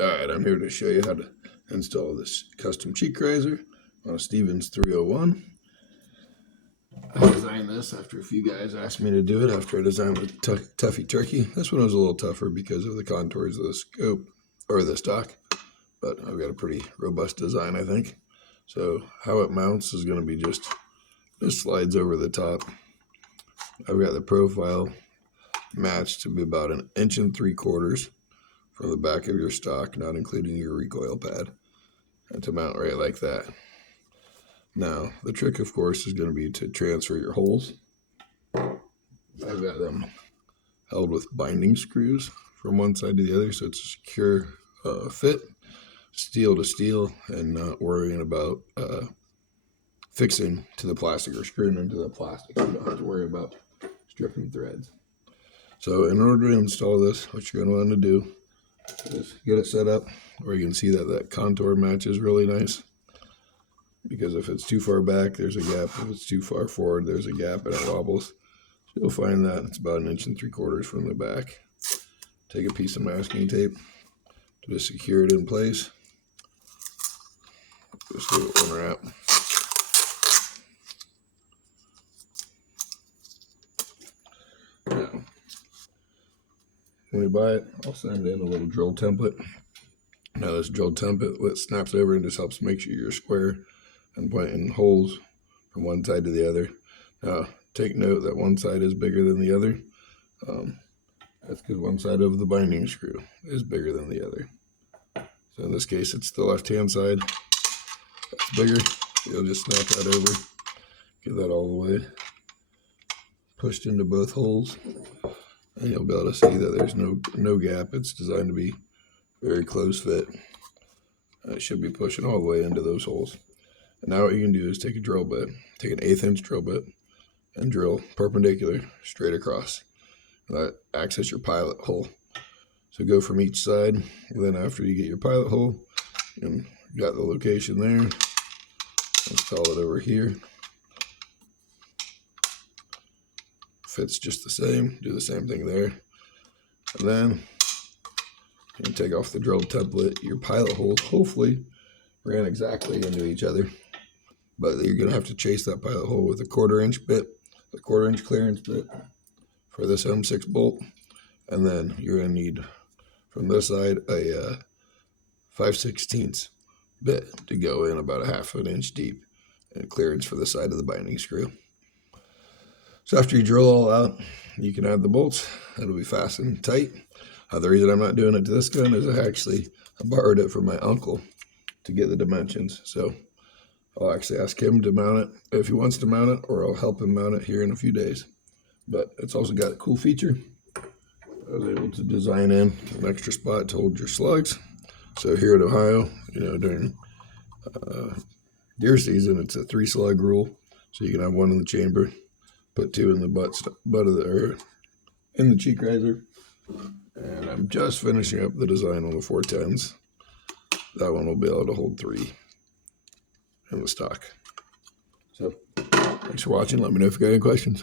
Alright, I'm here to show you how to install this custom cheek riser on a Stevens 301. I designed this after a few guys asked me to do it after I designed the Tuffy Turkey. This one was a little tougher because of the contours of the scope, or the stock, but I've got a pretty robust design, I think. So how it mounts is going to be just slides over the top. I've got the profile matched to be about 1 3/4 inches from the back of your stock, not including your recoil pad, and to mount right like that. Now, the trick, of course, is going to be to transfer your holes. I've got them held with binding screws from one side to the other, so it's a secure fit, steel to steel, and not worrying about fixing to the plastic or screwing into the plastic. So you don't have to worry about stripping threads. So in order to install this, what you're going to want to do is get it set up where you can see that contour matches really nice, because if it's too far back, there's a gap. If it's too far forward, there's a gap and it wobbles. So you'll find that it's about 1 3/4 inches from the back. Take a piece of masking tape to just secure it in place. Just give it one wrap. Now, when you buy it, I'll send in a little drill template. Now this drill template snaps over and just helps make sure you're square and pointing holes from one side to the other. Now take note that one side is bigger than the other. That's because one side of the binding screw is bigger than the other. So in this case, it's the left-hand side that's bigger. You'll just snap that over, get that all the way pushed into both holes, and you'll be able to see that there's no gap. It's designed to be very close fit. It should be pushing all the way into those holes. And now what you can do is take a drill bit, take an 1/8 inch drill bit, and drill perpendicular straight across. That acts as your pilot hole. So go from each side, and then after you get your pilot hole, you got the location there, install it over here. Fits just the same, do the same thing there. And then you can take off the drill template. Your pilot holes hopefully ran exactly into each other, but you're going to have to chase that pilot hole with a 1/4 inch bit, a 1/4 inch clearance bit for this M6 bolt. And then you're going to need from this side a 5/16 bit to go in about 1/2 inch deep, and clearance for the side of the binding screw. So after you drill all out, you can add the bolts. It'll be fastened tight. The reason I'm not doing it to this gun is I borrowed it from my uncle to get the dimensions. So I'll actually ask him to mount it if he wants to mount it, or I'll help him mount it here in a few days. But it's also got a cool feature. I was able to design in an extra spot to hold your slugs. So here in Ohio, during deer season, it's a 3 slug rule. So you can have 1 in the chamber, put 2 in the in the cheek riser. And I'm just finishing up the design on the 410s. That one will be able to hold 3 in the stock. So thanks for watching. Let me know if you got any questions.